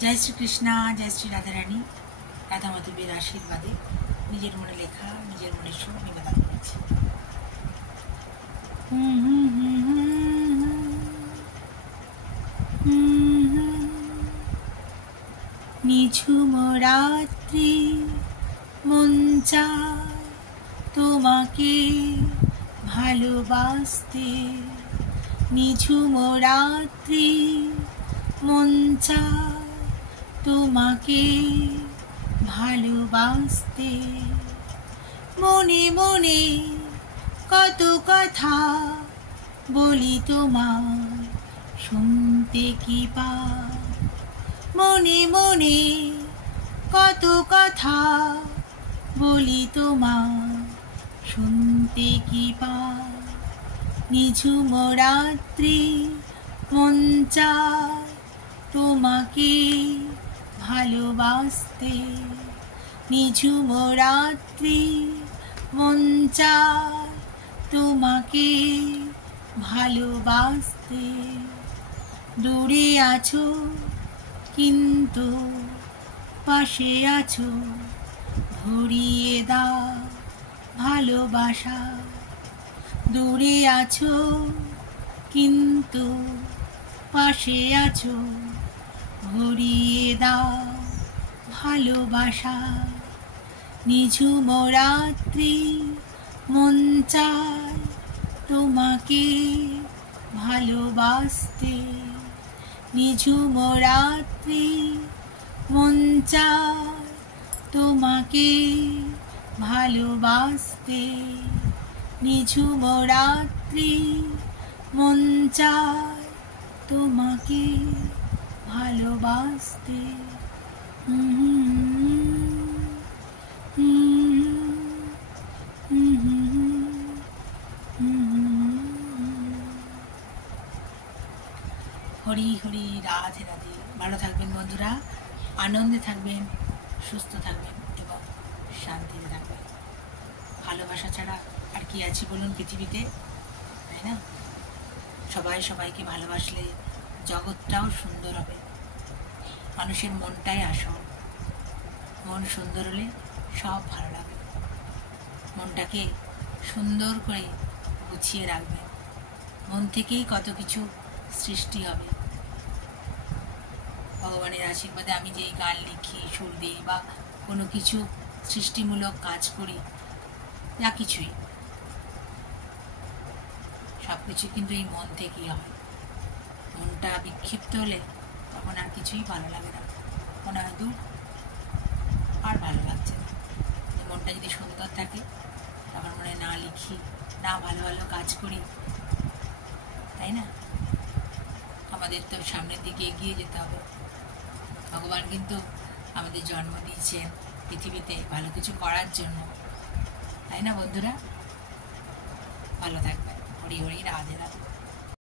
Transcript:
जय श्री कृष्णा जय श्री राधा रानी राधा माधबीर आशीर्वादे निजेर मने लेखा निजेर मने सुर निवेदन करेছি। নিঝুম রাত্রি মন চায় তোমাকে ভালোবাসতে, নিঝুম রাত্রি মন চায় তোমাকে ভালোবাসতে, মনে মনে কত কথা বলি তোমার শুনতে কি পাও, মনে মনে কত কথা বলি তোমার শুনতে কি পাও, নিঝুম রাত্রি মন চায় তোমাকে ভালোবাসতে, নিঝুম রাত্রি মন চায় তোমাকে ভালোবাসতে, দূরে আছো কিন্তু পাশে আছো, ভরিয়ে দাও ভালোবাসা, দূরে আছো কিন্তু পাশে আছো, ভরিয়ে দাও ভালোবাসা, নিঝুম রাত্রি মন চায় তোমাকে ভালোবাসতে, নিঝুম রাত্রি মন চায় তোমাকে ভালোবাসতে, নিঝুম রাত্রি মন চায় তোমাকে ভালোবাসতে। হরি হরি রাধে রাধে। ভালো থাকবেন বন্ধুরা, আনন্দে থাকবেন, সুস্থ থাকবেন এবং শান্তিতে থাকবেন। ভালোবাসা ছাড়া আর কি আছে বলুন পৃথিবীতে, তাই না? সবাই সবাইকে ভালোবাসলে জগৎটাও সুন্দর হবে। মানুষের মনটাই আসল, মন সুন্দর হলে সব ভালো লাগে। মনটাকে সুন্দর করে গুছিয়ে রাখবেন, মন থেকেই কত কিছু সৃষ্টি হবে। ভগবানের আশীর্বাদে আমি যেই গান লিখি, সুর দিই বা কোনো কিছু সৃষ্টিমূলক কাজ করি, যা কিছুই সব কিছু কিন্তু এই মন থেকেই হয়। মনটা বিক্ষিপ্ত হলে তখন আর কিছুই ভালো লাগে না, মনে হয় দূর আর ভালো লাগছে না। মনটা যদি সুন্দর থাকে তখন মনে না লিখি, না ভালো ভালো কাজ করি, তাই না? আমাদের তো সামনের দিকে এগিয়ে যেতে হবে। ভগবান কিন্তু আমাদের জন্ম দিয়েছেন পৃথিবীতে ভালো কিছু করার জন্য, তাই না বন্ধুরা? ভালো থাকবেন। হরি হরি রাধে রাধে।